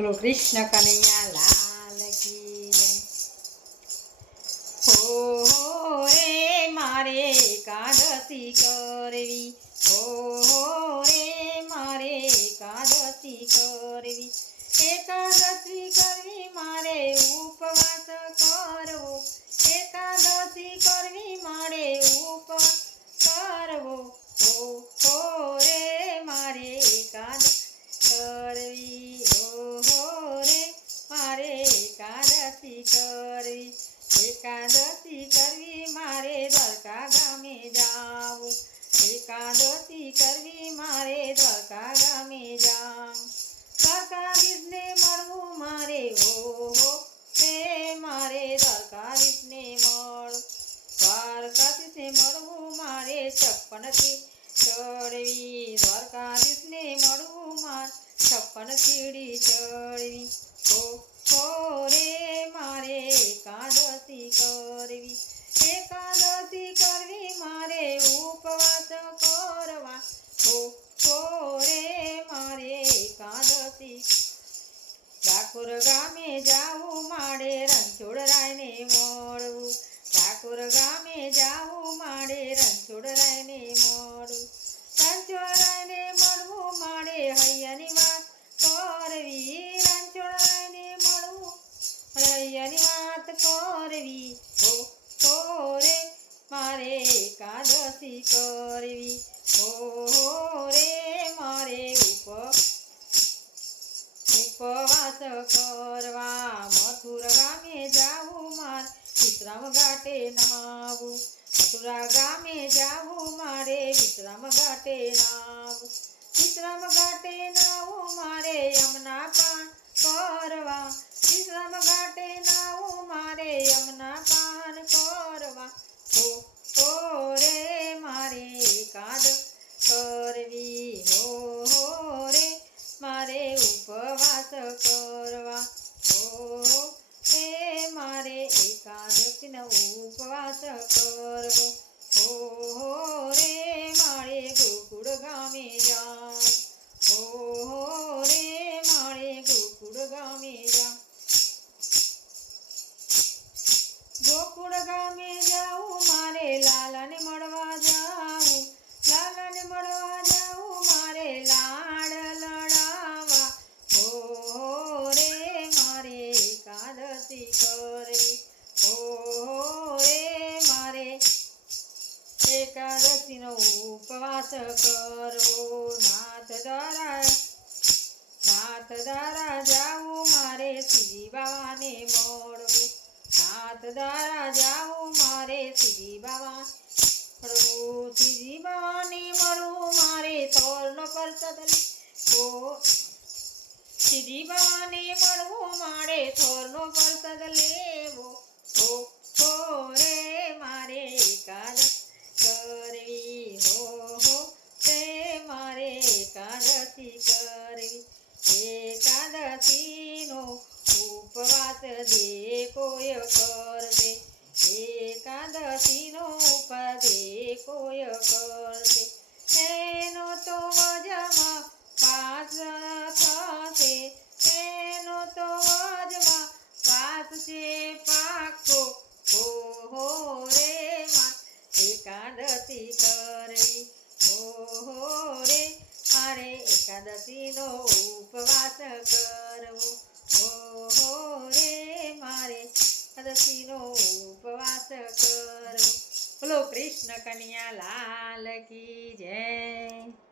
બોલો કૃષ્ણ કનૈયા લાલ કી. હો રે મારે એકાદશી કરવી. હો રે મારે એકાદશી કરવી. એકાદશી કરવી મારે ઉપવાસ કરવો. એકાદશી કરવી મારે ઉપવાસ ચડવી, દ્વારકાધીશને મળવું મારે, છપ્પન સીડી ચડવી. રે મારે, એકાદશી કરવી એકાદશી કરવી મારે, ઉપવાસ કરવા. હો હો રે મારે, એકાદશી. ડાકોર ગામે જાવું મારે, રણછોડરાયને મળવું કરવી હો રે મારે ઉપ ઉપવાસ કરવા. મથુર ગામે જાવું માર. વિશ્રામ ઘાટે નાવું. મથુરા ગામે જાવું મારે. વિશ્રામ ઘાટે નાવું. વિશ્રામ ઘાટે નાવું મારે. યમના પાન કરવા. વિશ્રામ ઘાટે એકાદશીનો ઉપવાસ કરવો નાથ દ્વારા નાથ દ્વારા જાવું મારે શ્રી બાવાને મળવું. નાથ દ્વારા જાવું મારે શ્રી બાવા મળવું શ્રી મારે તોરનો લેવો શ્રી બાવાને મળવું જે કોઈ કરવે એકાદશીનો ઉપદે કોઈ કરવે એનો તો વજમાં પાસ થશે. એનો તો વજમાં પાસ છે પાકો. હો રે માં એકાદશી કરવી હો રે, મારે એકાદશીનો ઉપવાસ કરવો. હો રે એકાદશીનો ઉપવાસ કરો. બોલો કૃષ્ણ કન્યા લાલ કી જય.